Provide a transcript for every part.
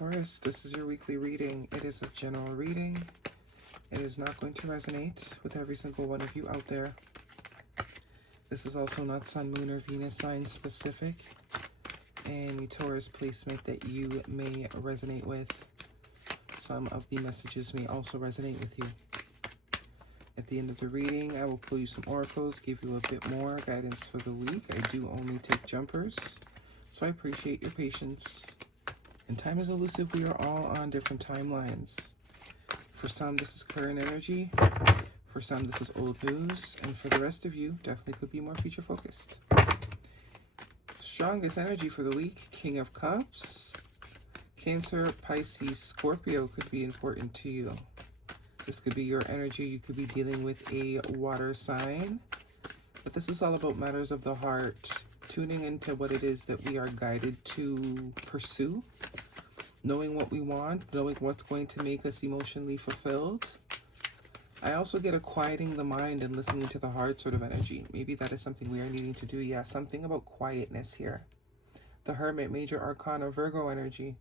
Taurus, this is your weekly reading. It is a general reading. It is not going to resonate with every single one of you out there. This is also not Sun, Moon, or Venus sign specific. Any Taurus placement that you may resonate with. Some of the messages may also resonate with you. At the end of the reading, I will pull you some oracles, give you a bit more guidance for the week. I do only take jumpers, so I appreciate your patience. And time is elusive. We are all on different timelines. For some, this is current energy. For some, this is old news. And for the rest of you, definitely could be more future focused. Strongest energy for the week, King of Cups. Cancer, Pisces, Scorpio could be important to you. This could be your energy. You could be dealing with a water sign. But this is all about matters of the heart. Tuning into what it is that we are guided to pursue. Knowing what we want. Knowing what's going to make us emotionally fulfilled. I also get a quieting the mind and listening to the heart sort of energy. Maybe that is something we are needing to do. Yeah, something about quietness here. The Hermit, Major Arcana, Virgo energy.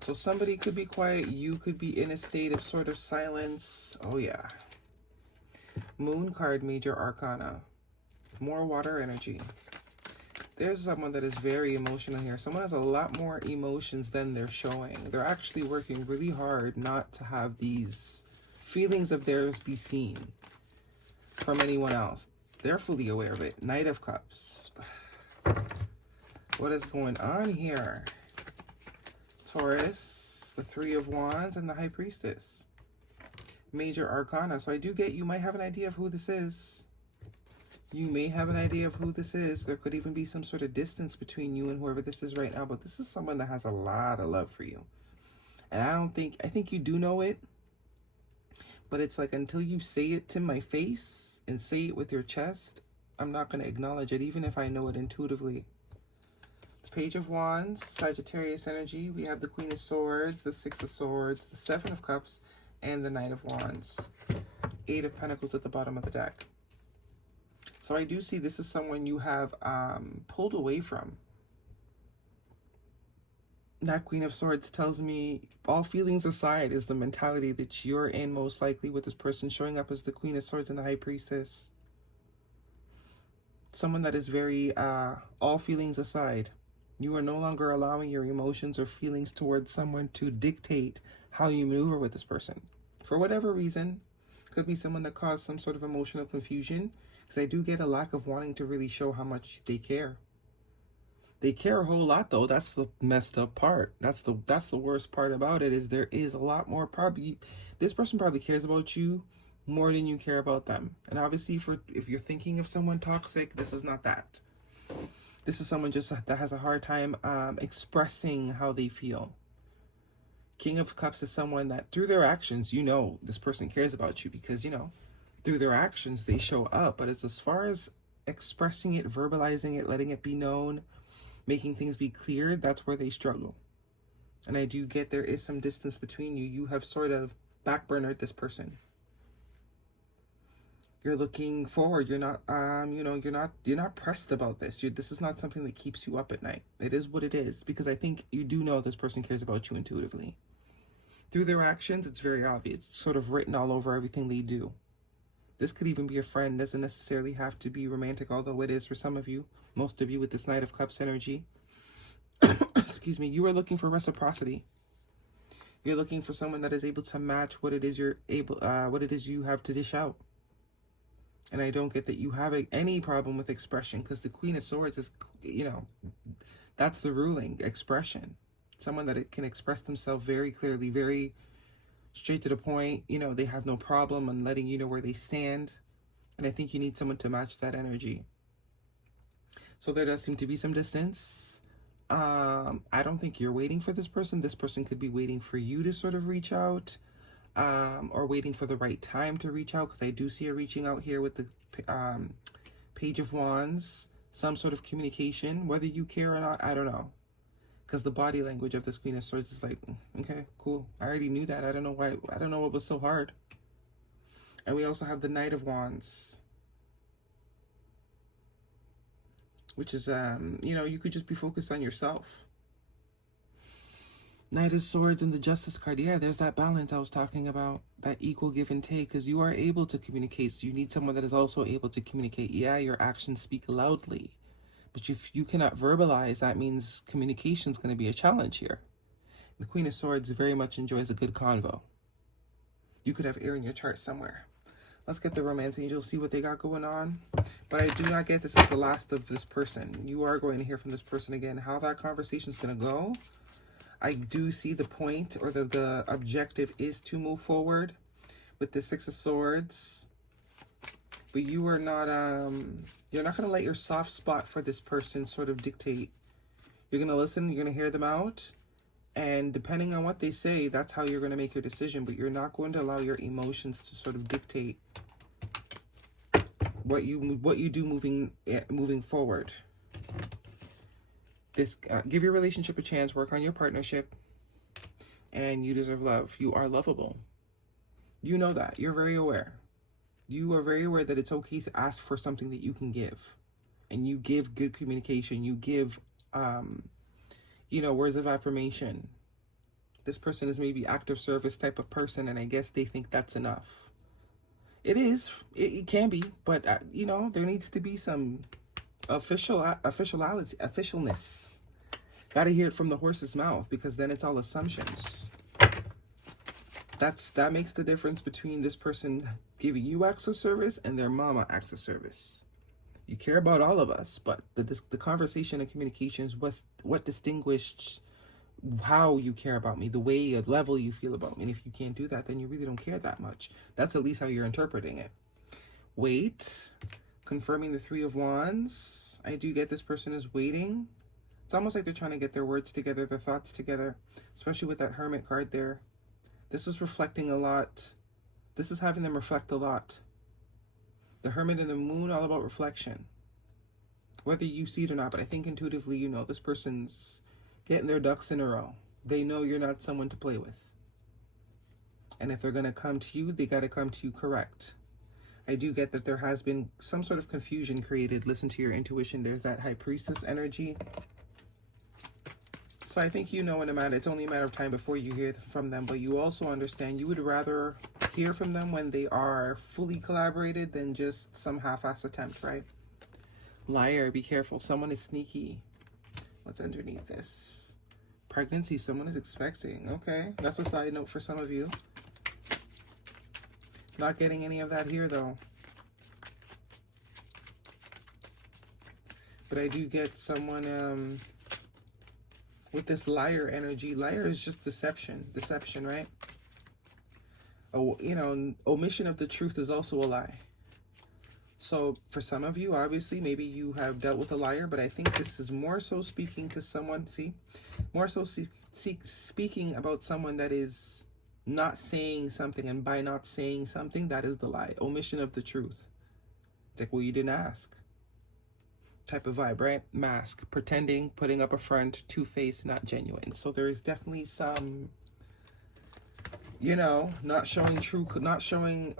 So somebody could be quiet. You could be in a state of sort of silence. Oh yeah. Moon card, Major Arcana. More water energy. There's someone that is very emotional here. Someone has a lot more emotions than they're showing. They're actually working really hard not to have these feelings of theirs be seen from anyone else. They're fully aware of it. Knight of Cups. What is going on here? Taurus, the Three of Wands, and the High Priestess. Major Arcana. So I do get you might have an idea of who this is. You may have an idea of who this is. There could even be some sort of distance between you and whoever this is right now. But this is someone that has a lot of love for you. And I think you do know it. But it's like until you say it to my face and say it with your chest, I'm not going to acknowledge it, even if I know it intuitively. The Page of Wands, Sagittarius energy. We have the Queen of Swords, the Six of Swords, the Seven of Cups, and the Knight of Wands. Eight of Pentacles at the bottom of the deck. So I do see this is someone you have pulled away from. That Queen of Swords tells me, all feelings aside, is the mentality that you're in most likely with this person showing up as the Queen of Swords and the High Priestess. Someone that is very, all feelings aside. You are no longer allowing your emotions or feelings towards someone to dictate how you maneuver with this person. For whatever reason, could be someone that caused some sort of emotional confusion. Because I do get a lack of wanting to really show how much they care. They care a whole lot, though. That's the messed up part. That's the worst part about it, is there is a lot more. Probably this person probably cares about you more than you care about them. And obviously, if you're thinking of someone toxic, this is not that. This is someone just that has a hard time expressing how they feel. King of Cups is someone that through their actions, you know this person cares about you because, you know, through their actions, they show up. But it's as far as expressing it, verbalizing it, letting it be known, making things be clear, that's where they struggle. And I do get there is some distance between you. You have sort of backburnered this person. You're looking forward. You're not, you're not pressed about this. This is not something that keeps you up at night. It is what it is. Because I think you do know this person cares about you intuitively. Through their actions, it's very obvious. It's sort of written all over everything they do. This could even be a friend. Doesn't necessarily have to be romantic, although it is for some of you. Most of you with this Knight of Cups energy. Excuse me. You are looking for reciprocity. You're looking for someone that is able to match what it is what it is you have to dish out. And I don't get that you have any problem with expression, because the Queen of Swords is, that's the ruling, expression. Someone that can express themselves very clearly, very straight to the point. They have no problem in letting you know where they stand. And I think you need someone to match that energy. So there does seem to be some distance. I don't think you're waiting for this person. This person could be waiting for you to sort of reach out, or waiting for the right time to reach out. Because I do see her reaching out here with the Page of Wands. Some sort of communication. Whether you care or not, I don't know. Because the body language of this Queen of Swords is like, okay, cool. I already knew that. I don't know why. I don't know what was so hard. And we also have the Knight of Wands. Which is, you could just be focused on yourself. Knight of Swords and the Justice card. Yeah, there's that balance I was talking about. That equal give and take, because you are able to communicate. So you need someone that is also able to communicate. Yeah, your actions speak loudly. But if you cannot verbalize, that means communication is going to be a challenge here. The Queen of Swords very much enjoys a good convo. You could have air in your chart somewhere. Let's get the Romance Angels, see what they got going on. But I do not get this is the last of this person. You are going to hear from this person again. How that conversation is going to go, I do see the point, or the objective is to move forward with the Six of Swords. But you are not, you're not going to let your soft spot for this person sort of dictate. You're going to listen, you're going to hear them out. And depending on what they say, that's how you're going to make your decision. But you're not going to allow your emotions to sort of dictate what you do moving forward. Give your relationship a chance, work on your partnership, and you deserve love. You are lovable. You know that. You're very aware. You are very aware that it's okay to ask for something that you can give. And you give good communication. You give, words of affirmation. This person is maybe active service type of person, and I guess they think that's enough. It is. It can be, but, there needs to be some officialness. Got to hear it from the horse's mouth, because then it's all assumptions. That makes the difference between this person giving you acts of service and their mama acts of service. You care about all of us, but the conversation and communication is what distinguished how you care about me, the way, level you feel about me. And if you can't do that, then you really don't care that much. That's at least how you're interpreting it. Wait. Confirming the Three of Wands. I do get this person is waiting. It's almost like they're trying to get their words together, their thoughts together, especially with that Hermit card there. This is reflecting a lot. This is having them reflect a lot. The Hermit and the Moon, all about reflection. Whether you see it or not, but I think intuitively you know this person's getting their ducks in a row. They know you're not someone to play with. And if they're going to come to you, they got to come to you correct. I do get that there has been some sort of confusion created. Listen to your intuition. There's that High Priestess energy. So I think it's only a matter of time before you hear from them, but you also understand you would rather hear from them when they are fully collaborated than just some half-ass attempt, right? Liar, be careful. Someone is sneaky. What's underneath this? Pregnancy, someone is expecting. Okay, that's a side note for some of you. Not getting any of that here, though. But I do get someone with this liar energy. Liar is just deception. Deception, right? Oh, omission of the truth is also a lie. So for some of you, obviously, maybe you have dealt with a liar, but I think this is more so speaking to someone, speaking about someone that is not saying something, and by not saying something, that is the lie. Omission of the truth. It's like, well, you didn't ask. Type of vibe, right? Mask, pretending, putting up a front, two-faced, not genuine. So there is definitely some, not showing true, not showing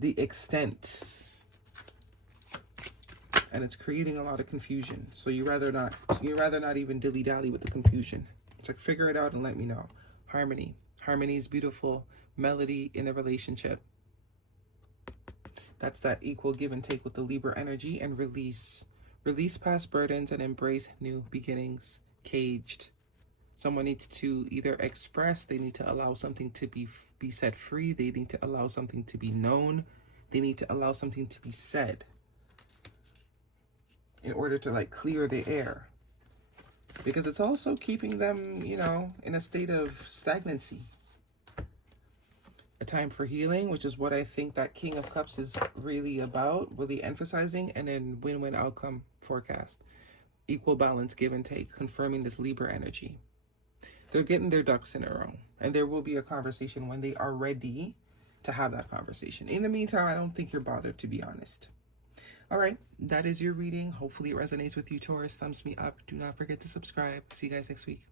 the extent. And it's creating a lot of confusion. So you rather not even dilly-dally with the confusion. It's like, figure it out and let me know. Harmony. Harmony is beautiful. Melody in the relationship. That's that equal give and take with the Libra energy. And release. Release past burdens and embrace new beginnings. Caged. Someone needs to either express, they need to allow something to be set free. They need to allow something to be known. They need to allow something to be said in order to clear the air. Because it's also keeping them, in a state of stagnancy. A time for healing, which is what I think that King of Cups is really about, really emphasizing, and then win-win outcome forecast. Equal balance, give and take, confirming this Libra energy. They're getting their ducks in a row, and there will be a conversation when they are ready to have that conversation. In the meantime, I don't think you're bothered, to be honest. All right, that is your reading. Hopefully it resonates with you, Taurus. Thumbs me up. Do not forget to subscribe. See you guys next week.